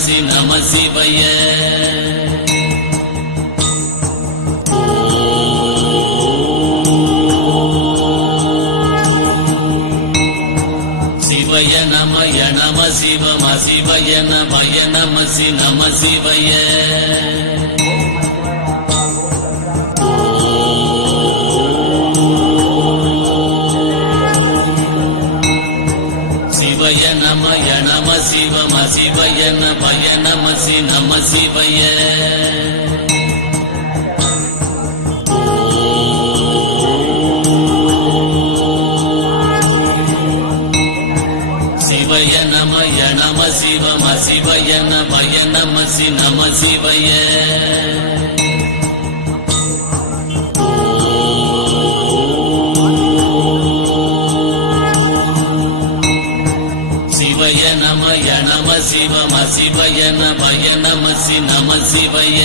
நமசி நம சிவய சிவய நமய நம சிவம சிவய நமய நமசி நம சிவய சிவய நமய நம சிவம சிவய நமய நமசி நம சிவய சிவய நமய நம சிவம சிவய நமய நமசி நம சிவய சிவய நமய நம சிவம சிவய நமய நமசி நம சிவய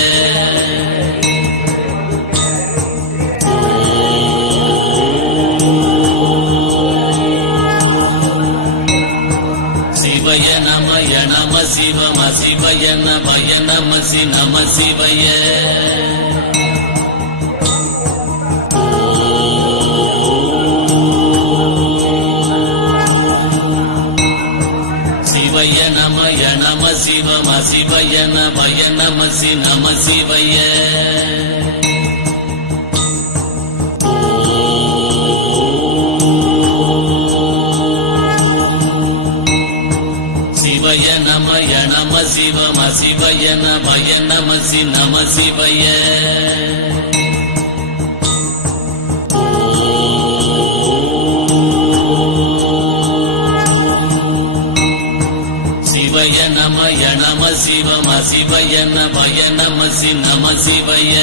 சிவய நமய நம சிவம சிவய நமய நமசி நம சிவய சிவய நமய நம சிவம சிவய நமய நமசி நம சிவய சிவய நமய நம சிவம சிவய நமய நமசி நம சிவய சிவய நமய நம சிவம சிவய நமய நமசி நம சிவய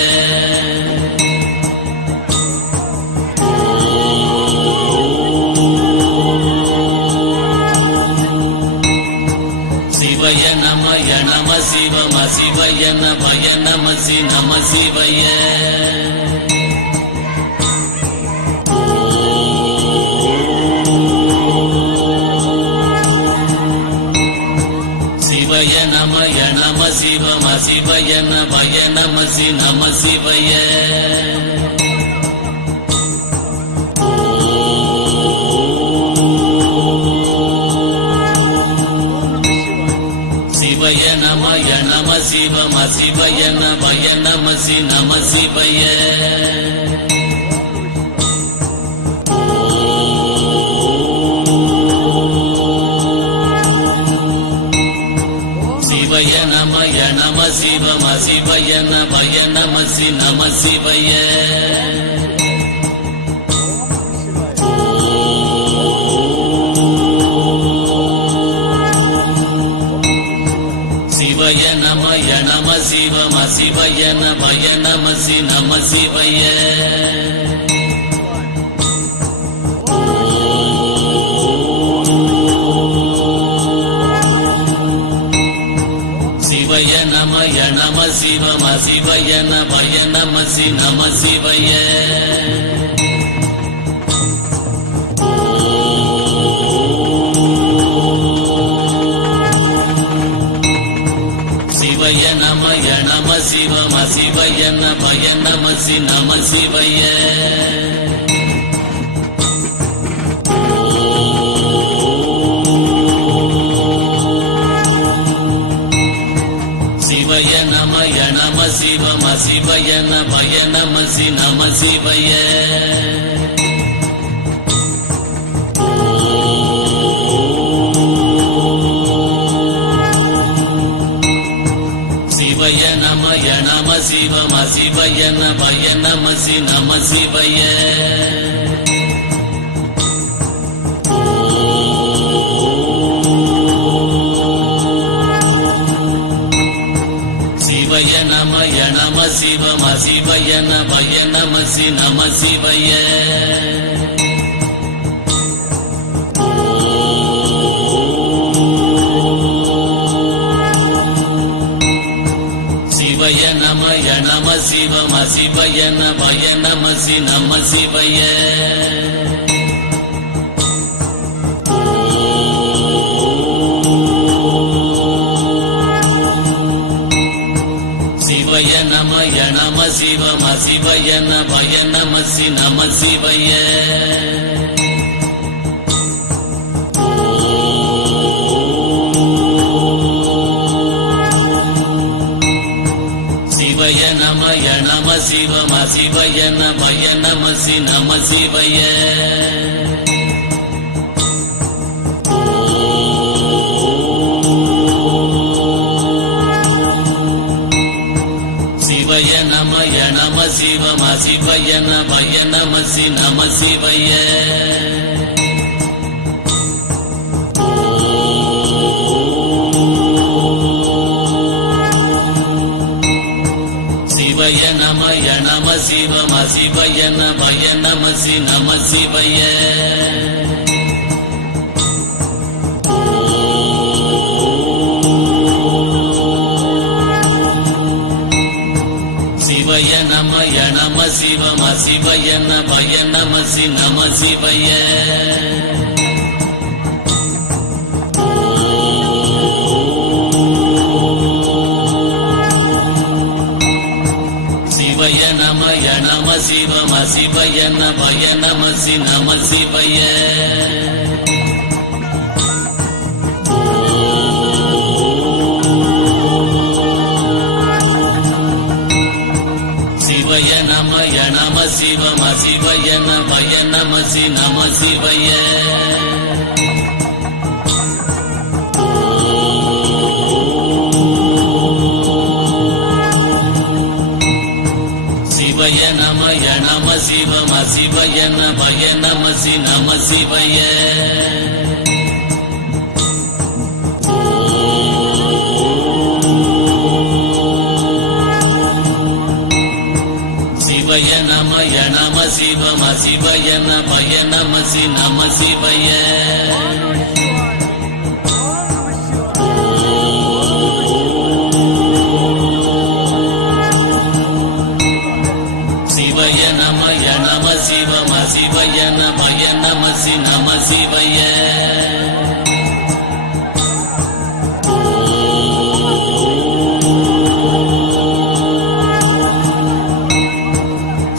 சிவய நமய நம சிவம சிவய நமய நமசி நம சிவய சிவய நமய நம சிவம சிவய நமய நமசி நம சிவய சிவய நமய நம சிவம சிவய நமய நமசி நம சிவய சிவய நமய நம சிவம சிவய நமய நமசி நம சிவய சிவய நமய நம சிவம சிவய நமய நமசி நம சிவய சிவய நமய நம சிவம சிவய நமய நமசி நம சிவய சிவய நமய நம சிவம சிவய நமய நமசி நம சிவய சிவய நமய நம சிவம சிவய நமய நமசி நம சிவய சிவய நமய நம சிவம சிவய நமய நமசி நம சிவய சிவய நமய நம சிவம சிவய நமய நமசி நம சிவய சிவய நமய நம சிவம சிவய நமய நமசி நம சிவய சிவம் சிவய நமய நம சிவய. சிவய நமய நம சிவம் சிவய நமய நம சிவய. சிவய நமய நம சிவம் சிவய நமய நம சிவய. சிவய நமய நம சிவம் சிவய நமய நம சிவய. சிவய நமய நம சிவம் சிவய நமய நம சிவய. சிவய நமய நம சிவம் சிவய நமய நம சிவய. சிவய நமய நம சிவம் சிவய நமய நம சிவய. சிவய நமய நம சிவம் சிவய நமய நம சிவய. சிவய நமய நம சிவம் சிவய நமய நம சிவய. சிவய நமய நம சிவம் சிவய நமய நம சிவய.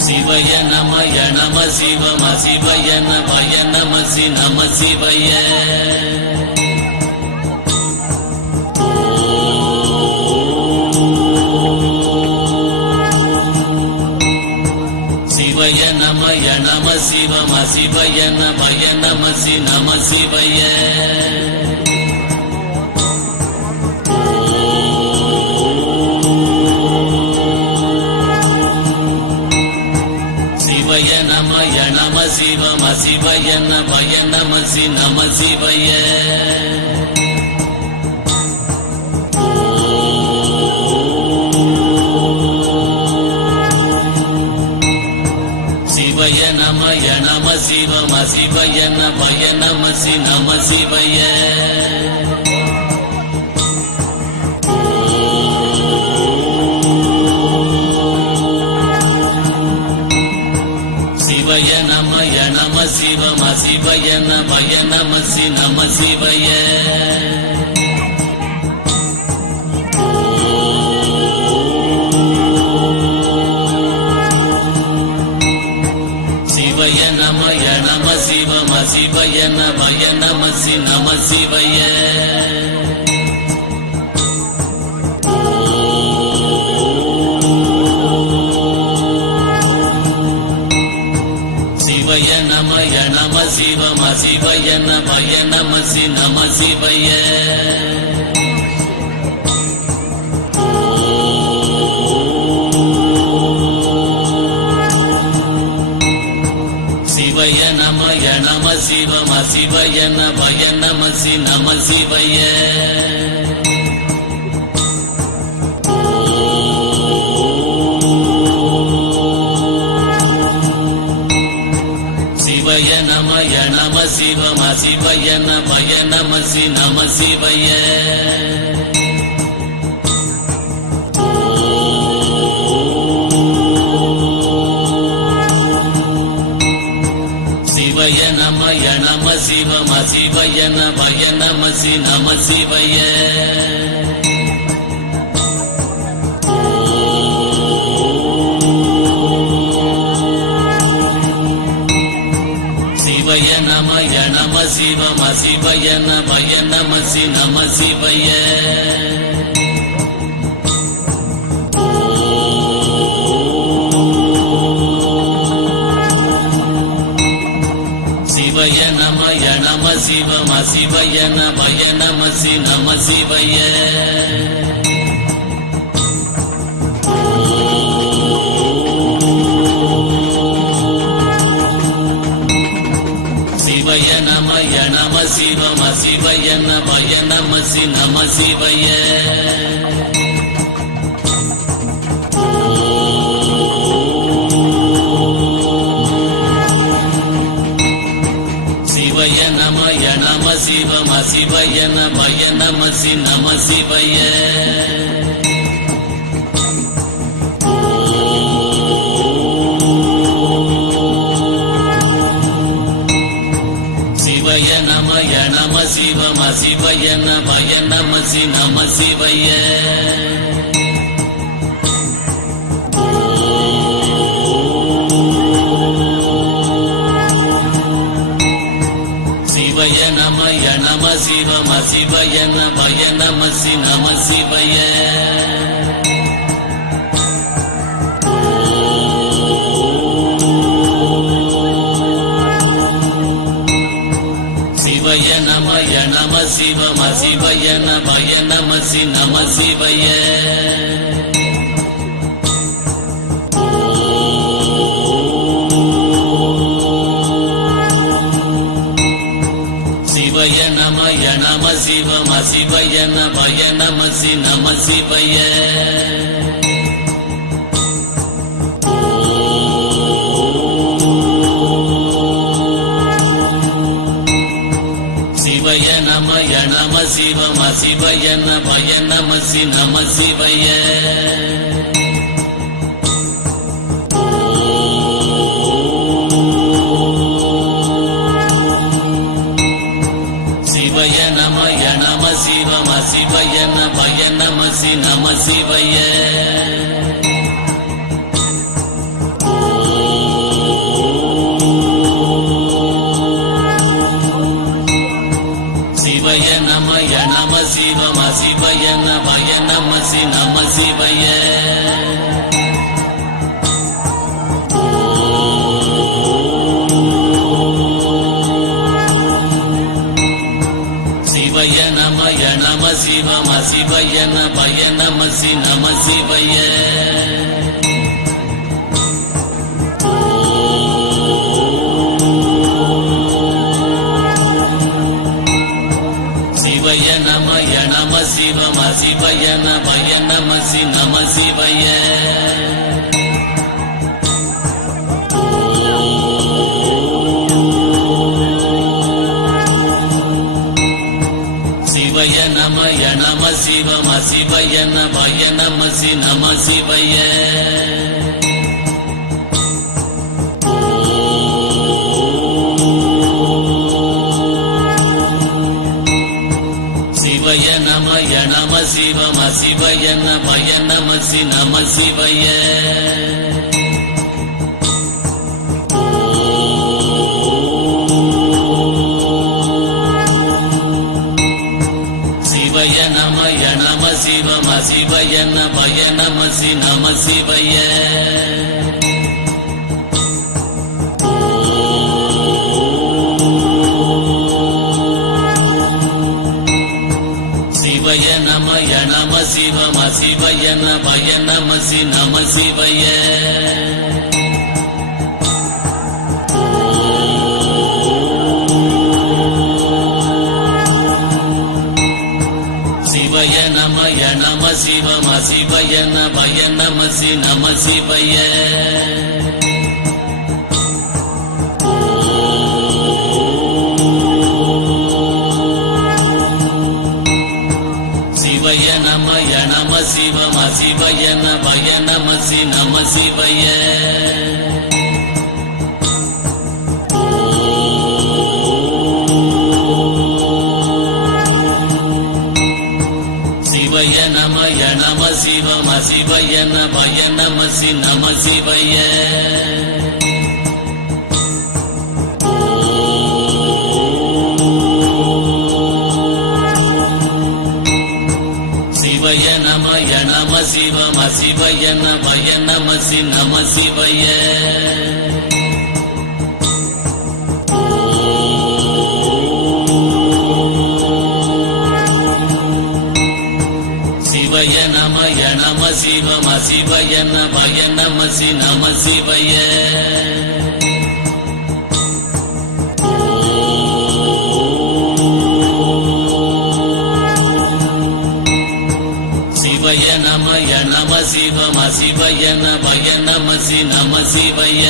சிவய நமய நம சிவம் சிவய நமய நம சிவய. சிவய நமய நம சிவம் சிவய நமய நம சிவய. சிவய நமய நம சிவம் சிவய நமய நம சிவய. சிவய நமய நம சிவம் சிவய நமய நம சிவய. சிவய நமய நம சிவம் சிவய நமய நம சிவய. சிவய நமய நம சிவம் சிவய நமய நம சிவய. சிவய நமய நம சிவம் சிவய நமய நம சிவய. சிவய நமய நம சிவம் சிவய நமய நம சிவய. சிவய நமய நம சிவம் சிவய நமய நம சிவய. சிவய நமய நம சிவம் சிவய நமய நம சிவய. சிவய நமய நம சி நம சிவய சிவய நமய நம சிவம சிவய நமய நம சி நம சிவய சிவய நமய நம சிவம சிவய நமய நம சி நம சிவய சிவய நமய நம சிவம சிவய நமய நம சி நம சிவய சிவய நமய நம சிவம சிவய நமய நம சி நம சிவய சிவய நமய நம சிவம சிவய நமய நம சி நம சிவய சிவய நமய நம சிவம சிவய நமய நம சி நம சிவய சிவய நமய நம சிவம சிவய நமய நம சி நம சிவய சிவய நமய நம சிவம சிவய நமய நம சி நம சிவய சிவய நமய நம சிவம சிவய நமய நம சி நம சிவய சிவய நமய நம சிவம சிவய நமய நம சி நம சிவய சிவய நமய நம சிவம சிவய நமய நம சி நம சிவய சிவய நமய நம சிவம சிவய நமய நம சி நம சிவய சிவய நமய நம சிவம சிவய நமய நம சி நம சிவய சிவய நமய நம சிவம சிவய நமய நம சி நம சிவய சிவய நமய நம சிவம சிவய நமய நம சி நம சிவய சிவய நமய நம சிவம சிவய நமய நம சி நம சிவய சிவய நமய நம சிவம சிவய நமய நம சி நம சிவய சிவய நமய நம சிவம சிவய நமய நம சி நம சிவய சிவய நமய நம சிவம சிவய நமய நம சி நம சிவய சிவம் சிவய நமய நமசி நம சிவய சிவய நமய நம சிவம் சிவய நமய நமசி நம சிவய சிவய நமய நம சிவம் சிவய நமய நமசி நம சிவய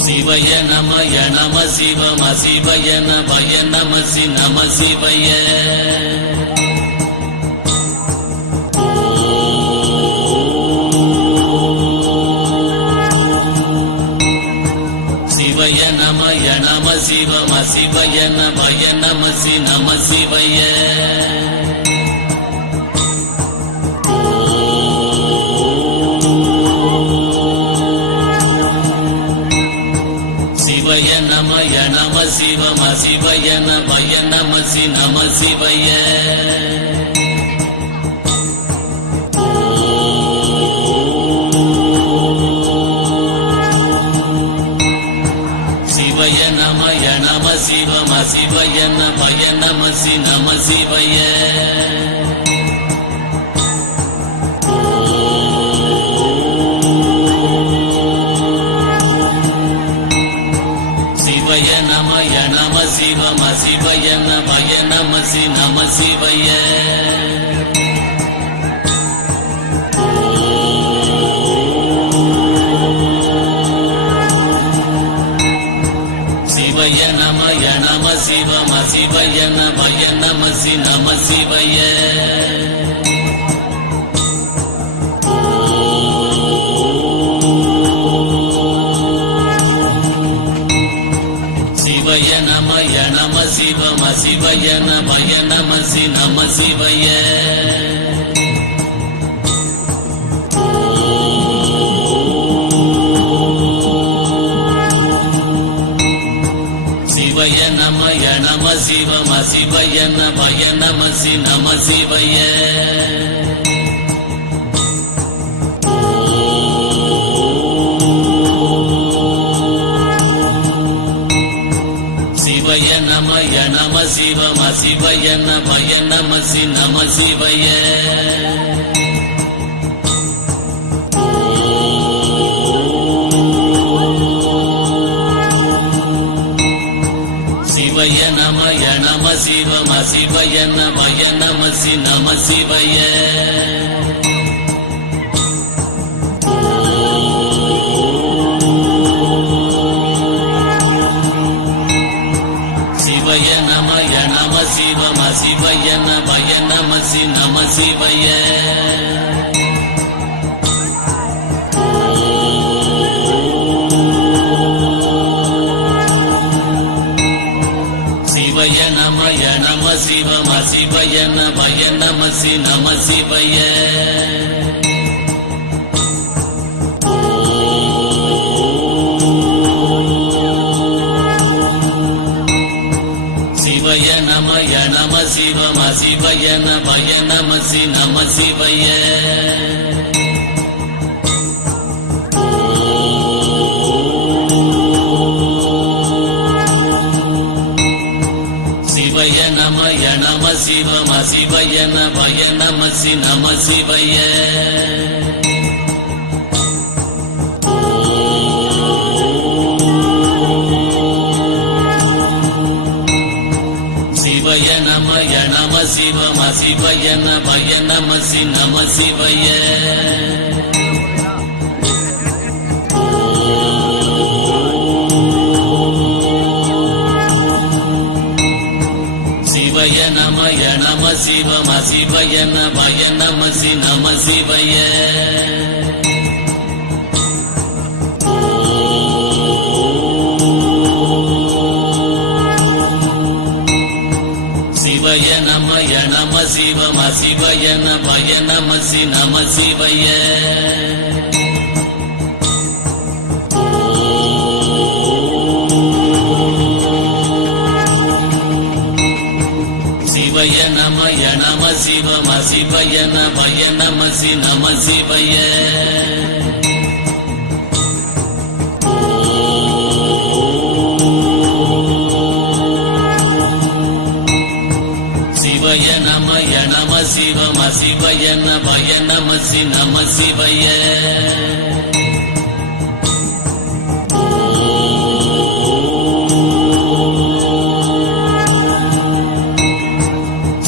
சிவய நமய நம சிவம் சிவய நமய நமசி நம சிவய சிவய நமய நம சிவம் சிவய நமய நமசி நம சிவய சிவய நமய நம சிவம் சிவய நமய நமசி நம சிவய சிவய நமய நம சிவம் சிவய நமய நமசி நம சிவய சிவய நமய நம சிவம் சிவய நமய நமசி நம சிவய சிவய நமய நம சிவம் சிவய நமய நமசி நம சிவய சிவய நமய நம சிவம் சிவய நமய நமசி நம சிவய சிவய நமய நம சிவம் சிவய நமய நமசி நம சிவய சிவய நமய நம சிவம் சிவய நமய நமசி நம சிவய சிவய நமய நம சிவம் சிவய நமய நமசி நம சிவய சிவய நமய நம சிவம் சிவய நமய நமசி நம சிவய சிவய நமய நம சிவம் சிவய நமய நமசி நம சிவய சிவய நமய நம சிவம் சிவய நமய நமசி நம சிவய சிவய நமய நம சிவம் சிவய நமய நமசி நம சிவய சிவய நமய நம சிவம் சிவய நமய நமசி நம சிவய சிவய நமய நம சிவம் சிவய நமய நமசி நம சிவய சிவய நமய நம சிவம் சிவய நமய நமசி நம சிவய சிவம் சிவய நமய நமசி நம சிவய சிவய நமய நம சிவம் சிவய நமய நமசி நம சிவய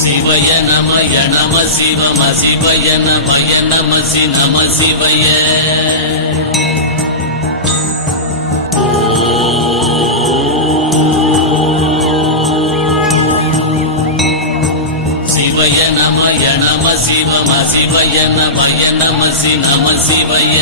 சிவய நமய நம சிவம் சிவய நமய நமசி நம சிவய சிவய நமய நம சிவம் சிவய நமய நமசி நம சிவய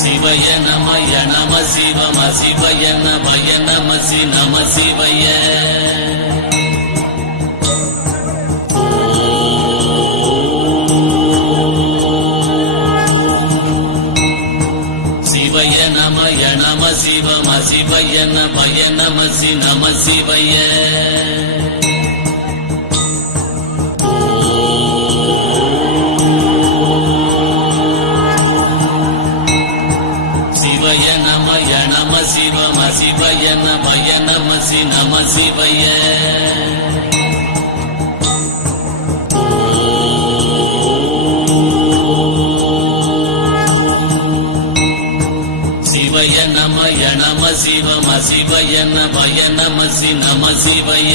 சிவய நமய நம சிவம் சிவய நமய நமசி நம சிவய சிவய நமய நம சிவம் சிவய நமய நமசி நம சிவய சிவய நமய நம சிவம் சிவய நமய நமசி நம சிவய சிவய நமய நம சிவம் சிவய நமய நமசி நம சிவய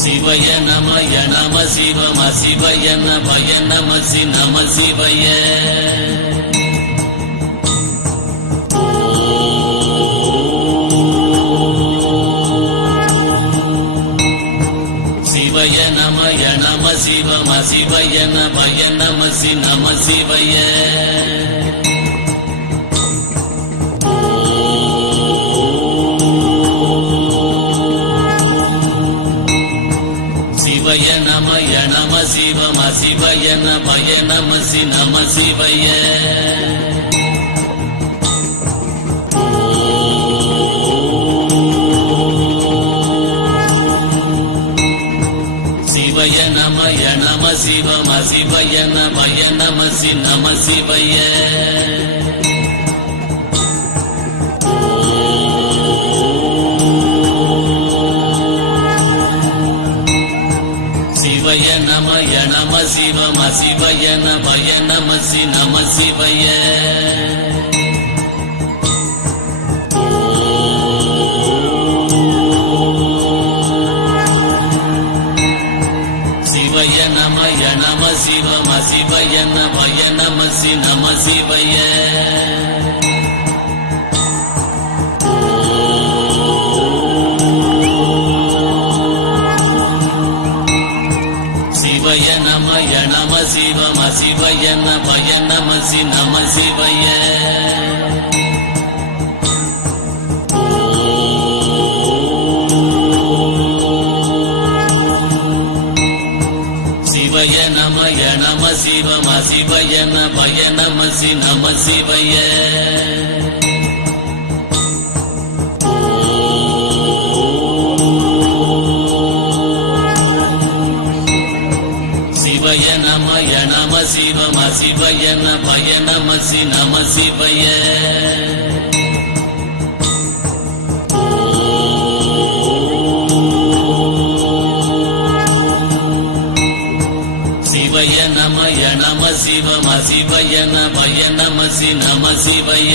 சிவய நமய நம சிவம் சிவய நமய நமசி நம சிவய சிவய நமய நம சிவம் சிவய நமய நமசி நம சிவய சிவய நமய நம சிவம் சிவய நமய நமசி நம சிவய சிவய நமய நம சிவம் சிவய நமய நமசி நம சிவய சிவய நமய நம சிவம் சிவய நமய நமசி நம சிவய சிவய நமய நம சிவம் சிவய நமய நமசி நம சிவய சிவய நமய நம சிவம் சிவய நமய நமசி நம சிவய சிவய நமய நம சிவம் சிவய நமய நமசி நம சிவய சிவய நமய நம சிவம் சிவய நமய நமசி நம சிவய சிவய நமய நம சிவம் சிவய நமய நமசி நம சிவய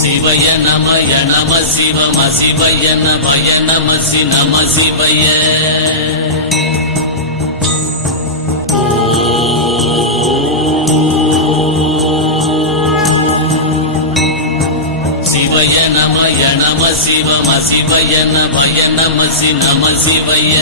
சிவய நமய நம சிவம் சிவய நமய நமசி நம சிவய சிவய நமய நம சிவம் சிவய நமய நமசி நம சிவய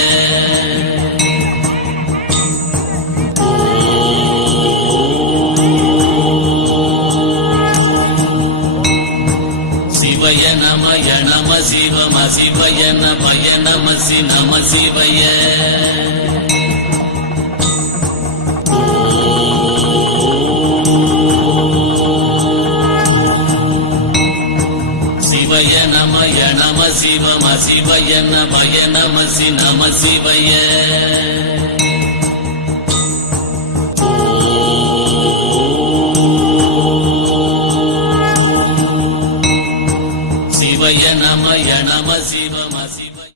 சிவய நமய நம சிவம சிவய நமய நமசி நம சிவய சிவய நமய நம சிவம